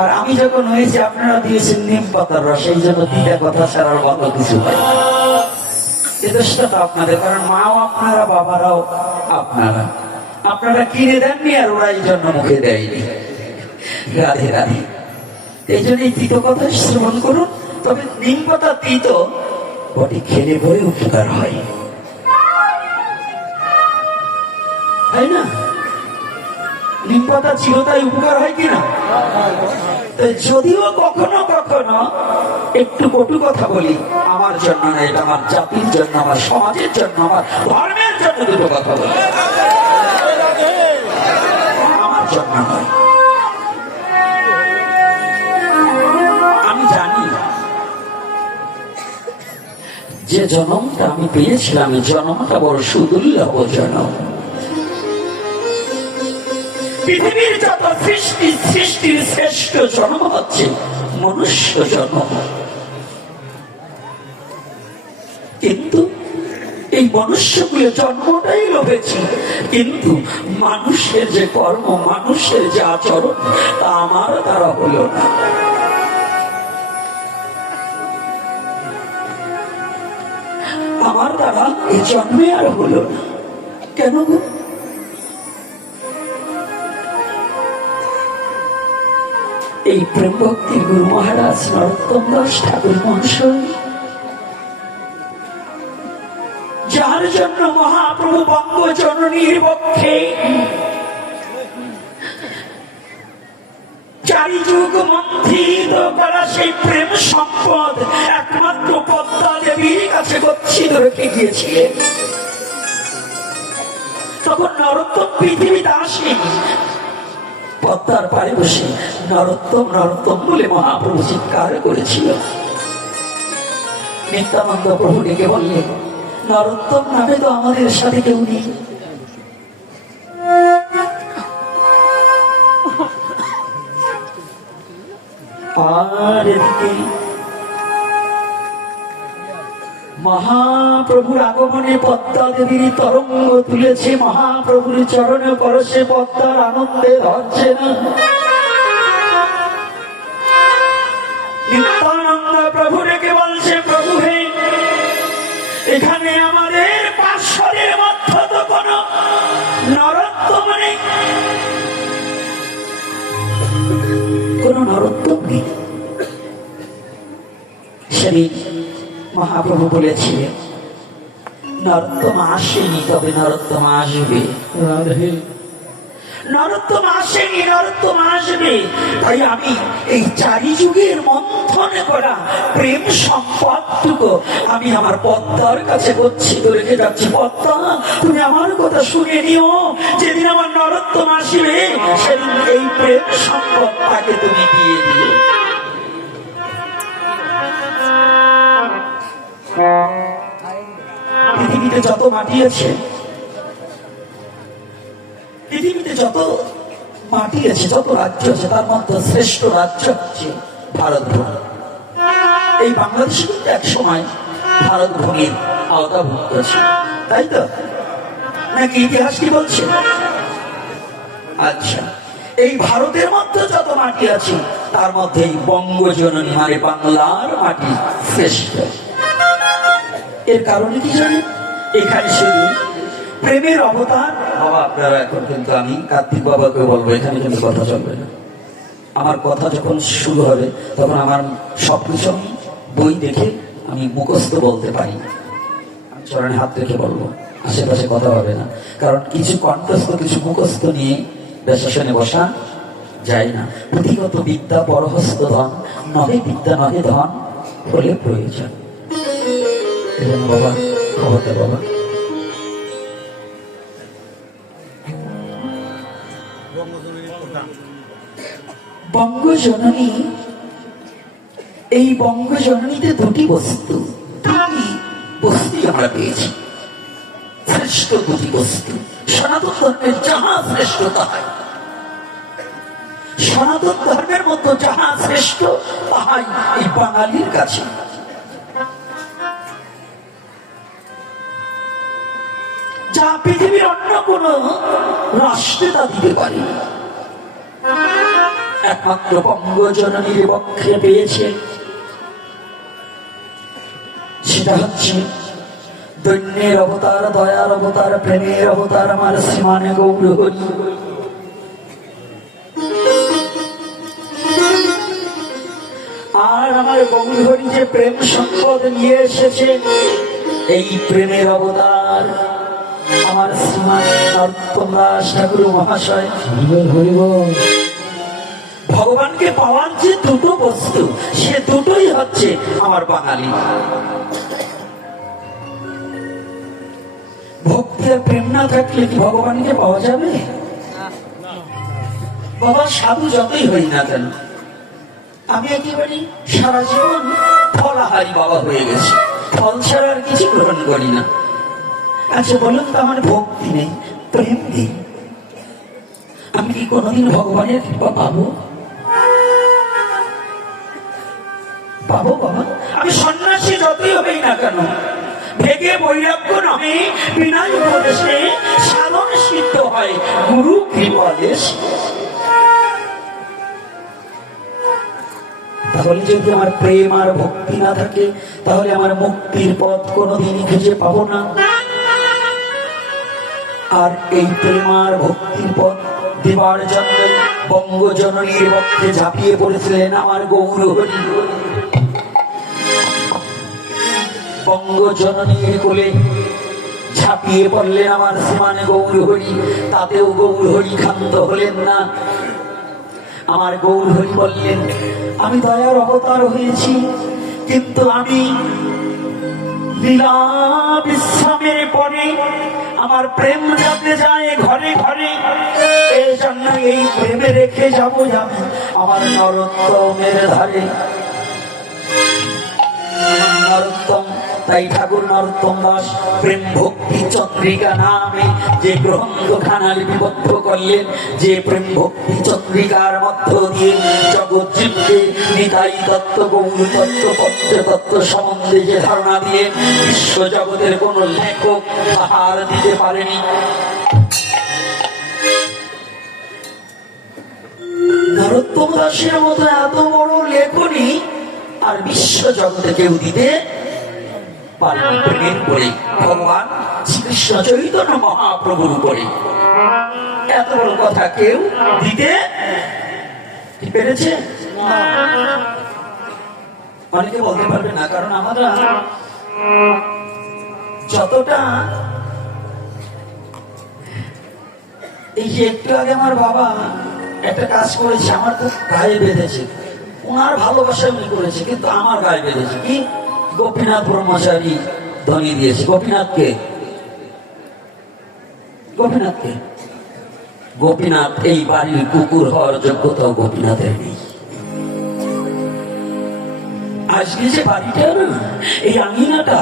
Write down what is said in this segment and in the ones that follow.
আর আমি যখন হয়েছি আপনারা দিয়েছেন নিম পাতার রস, এই জন্য তিনটা কথা ছাড়ার ভালো কিছু হয়? আপনাদের, কারণ মাও আপনারা, বাবারাও আপনারা। আপনারা কিনে দেননি আর ওরা এই জন্য মুখে দেয়নি। রাধে রাধে। এই জন্য এই তিত কথা শ্রবণ করুন। তবে নিম পাতা তিত ওটি খেলে পরে উপকার হয়। তাই না? নিম পাতা চিরতাই উপকার হয় কিনা? যদিও কখনো কখনো একটু কটু কথা বলি, আমার জন্য না, এটা আমার জাতির জন্য, আমার সমাজের জন্য, আমার ধর্মের জন্য দুটো কথা বলি। আমার জন্য নয় আমি জানি যে জনমটা আমি পেয়েছিলাম, এই জন্মটা বড় সুদুর্লভ জন্ম। পৃথিবীর যত সৃষ্টি, সৃষ্টির শ্রেষ্ঠ জন্ম হচ্ছে মনুষ্য জন্ম। কিন্তু এই মনুষ্যকুলে জন্মটাই রয়েছে। কিন্তু মানুষের যে কর্ম, মানুষের যে আচরণ, তা আমার দ্বারা হলো না। আমার দ্বারা এই জন্মে আর হলো না। কেন এই প্রেম গুরু মহারাজ নরোত্তম দাস ঠাকুর মহাশয়। যার জন্য মহাপ্রভু বঙ্গ জননীর পক্ষে চারি যুগ মন্থিত করা সেই প্রেম সম্পদ একমাত্র পদ্মা দেবীর কাছে গচ্ছিত রেখে গিয়েছিলেন। তখন নরোত্তম পৃথিবীতে আসেনি। পদ্মার পাড়ে বসে নরোত্তম নরোত্তম বলে মহাপ্রভু চিৎকার করেছিল। নিত্যানন্দ প্রভু ডেকে বললেন, নরোত্তম নামে তো আমাদের সাথে কেউ নেই। আর এদিকে মহাপ্রভুর আগমনে পদ্মা দেবীর তরঙ্গ তুলেছে। মহাপ্রভুর চরণে পরশে পদ্মার আনন্দে ধরছে না। নিত্যানন্দ প্রভু ডেকে বলছে, প্রভু হে, এখানে আমাদের পার্শ্বদের মধ্য তো কোন নরত্তম নেই। কোন নরত্তম নেই। সেদিন মহাপ্রভু বলেছিলেন নরোত্তম আসেনি তবে নরোত্তম আসবে। নরোত্তম আসেনি নরোত্তম আসবে। তাই আমি এই চারি যুগের মন্থনে করা প্রেম সম্পদটুকু আমি আমার পদ্মার কাছে গচ্ছিত রেখে যাচ্ছি। পদ্মা তুমি আমার কথা শুনে নিও। যেদিন আমার নরোত্তম আসবে সেদিন এই প্রেম সম্পদ তাকে তুমি দিয়ে দিও। পৃথিবীতে যত মাটি আছে, পৃথিবীতে যত মাটি আছে, যত রাজ্য আছে, তার মধ্যে শ্রেষ্ঠ রাজ্য হচ্ছে ভারত এই বাংলাদেশ কিন্তু এক সময় ভারত ভূমির আওতাভুক্ত ছিল, তাই তো? নাকি ইতিহাস কি বলছে? আচ্ছা এই ভারতের মধ্যে যত মাটি আছে, তার মধ্যে এই বঙ্গজননী মানে বাংলার মাটি শ্রেষ্ঠ। এর কারণে কি জানি? এখানে শুধু প্রেমের অবতার। বাবা, আপনারা এখন কিন্তু আমি কার্তিক বাবাকে বলব, এখানে কিন্তু কথা চলবে না। আমার কথা যখন শুরু হবে, তখন আমার সবকিছু আমি বই দেখে আমি মুখস্থ বলতে পারি। আমি চরণে হাত রেখে বলব, আশেপাশে কথা হবে না। কারণ কিছু কণ্ঠস্থ, কিছু মুখস্থ নিয়ে বেশাসনে বসা যায় না। পুঁথিগত বিদ্যা পরহস্ত ধন, নহে বিদ্যা নহে ধন, হলে প্রয়োজন। এবং বাবা খবরদার বাবা। বঙ্গজননী, এই বঙ্গজননীতে দুটি বস্তু দুটি বস্তু আমরা পেয়েছি। শ্রেষ্ঠ দুটি বস্তু, সনাতন ধর্মের যাহা শ্রেষ্ঠ তাহাই সনাতন ধর্মের মধ্যে যাহা শ্রেষ্ঠ, তাহাই এই বাঙালির কাছে। যা পৃথিবীর অন্য কোন রাষ্ট্রে তা দিতে পারে। একমাত্র বঙ্গজননীর পক্ষে পেয়েছে সেটা হচ্ছে দৈন্যের অবতার, দয়ার অবতার, প্রেমের অবতার, আমার শ্রীমানে গৌর আর আমার গৌর যে প্রেম সম্পদ নিয়ে এসেছে, এই প্রেমের অবতার আমার শ্রীমান ঠাকুর মহাশয়। ভগবানকে পাওয়ার যে দুটো বস্তু সে দুটোই হচ্ছে আমার বাঙালি। ভক্তি আর প্রেম না থাকলে কি ভগবানকে পাওয়া যাবে? বাবা সাধু যতই হই না কেন আমি একেবারে সারা জীবন ফলাহারি বাবা হয়ে গেছি। ফল ছাড়া আর কিছু গ্রহণ করি না। আচ্ছা বলুন তো আমার ভক্তি নেই, প্রেম নেই। আমি কি কোনোদিন ভগবানের কৃপা পাবো? পাবো, বাবা। আমি সন্ন্যাসী যতই হবেই না কেন, ভেগে বৈরাগ্য নহে বিনা উপদেশে সাধন সিদ্ধ হয়, গুরু কৃপাদেশ তাহলে যদি আমার প্রেম আর ভক্তি না থাকে, তাহলে আমার মুক্তির পথ কোনোদিনই খুঁজে পাবো না। আর এই প্রেম আর ভক্তির পথ দেবার জন্য বঙ্গজননীর পক্ষে ঝাঁপিয়ে পড়েছিলেন আমার গৌর হরি বঙ্গজননীর কোলে ঝাঁপিয়ে পড়লেন আমার সীমানে গৌর হরি তাতেও গৌর হরি ক্ষান্ত হলেন না। আমার গৌর হরি বললেন, আমি দয়ার অবতার হয়েছি, কিন্তু আমি লীলা বিশ্রামের পরে আমার প্রেম যাতে যায় ঘরে ঘরে এই জন্য এই প্রেমে রেখে যাব আমি আমার নরত্তমের ধারে। তাই ঠাকুর নরোত্তম দাস প্রেম ভক্তি চন্দ্রিকা নামে যে গ্রন্থ খানা লিপিবদ্ধ করলেন, যে প্রেম ভক্তি চন্দ্রিকার মধ্য দিয়ে জগৎ জীবকে নিতাই তত্ত্ব গৌর তত্ত্ব পঞ্চতত্ত্ব সম্বন্ধে যে ধারণা দিয়ে বিশ্ব জগতের কোন লেখক তাহার দিতে পারেনি। নরোত্তম দাসের মতো এত বড় লেখনী আর বিশ্ব জগতে কেউ দিতে পারেনি প্রেমের করে ভগবান শ্রীকৃষ্ণ চৈতন্য মহাপ্রভুর উপরে এত বড় কথা কেউ দিতে পেরেছে? অনেকে বলতে পারবে না, কারণ আমরা যতটা এই যে একটু আগে আমার বাবা একটা কাজ করেছে, আমার খুব গায়ে বেঁধেছে। ওনার ভালোবাসা উনি করেছে, কিন্তু আমার গায়ে বেঁধেছে। কি? গোপীনাথ ব্রহ্মচারী ধ্বনি দিয়েছে। গোপীনাথকে? গোপীনাথকে? গোপীনাথ, এই বাড়ির কুকুর হওয়ার যোগ্যতা গোপীনাথের নেই। আজকে যে বাড়িটা না, এই আঙিনাটা,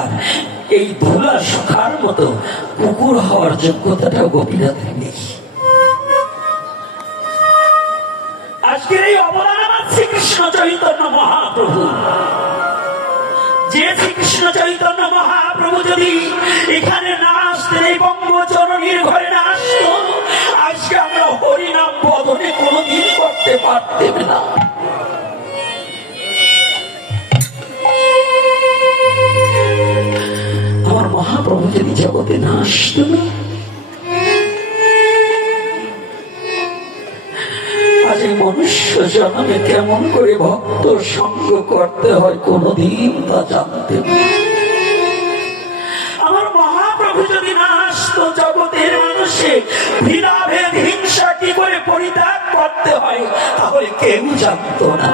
এই ধুলা সুখার মতো কুকুর হওয়ার যোগ্যতাটাও গোপীনাথের নেই। আজকের এই অবদান শ্রীকৃষ্ণ চৈতন্য মহাপ্রভু যে শ্রীকৃষ্ণ চৈতন্য মহাপ্রভু যদি এখানে না আসতেন, এই বঙ্গচরণীর ঘরে না আসতো, আজকে আমরা হরিনাম বদনে কোনোদিন করতে পারতেন না। আমার মহাপ্রভু যদি জগতে না আসতো এই মনুষ্য জন্মে কেমন করে ভক্ত সঙ্গ করতে হয়, কোনদিন তা জানতে আমার মহাপ্রভু যদি না আসতো, জগতের মানুষে ভিড়াভেদ হিংসা কি করে পরিত্যাগ করতে হয়, তাহলে কেউ জানতো না।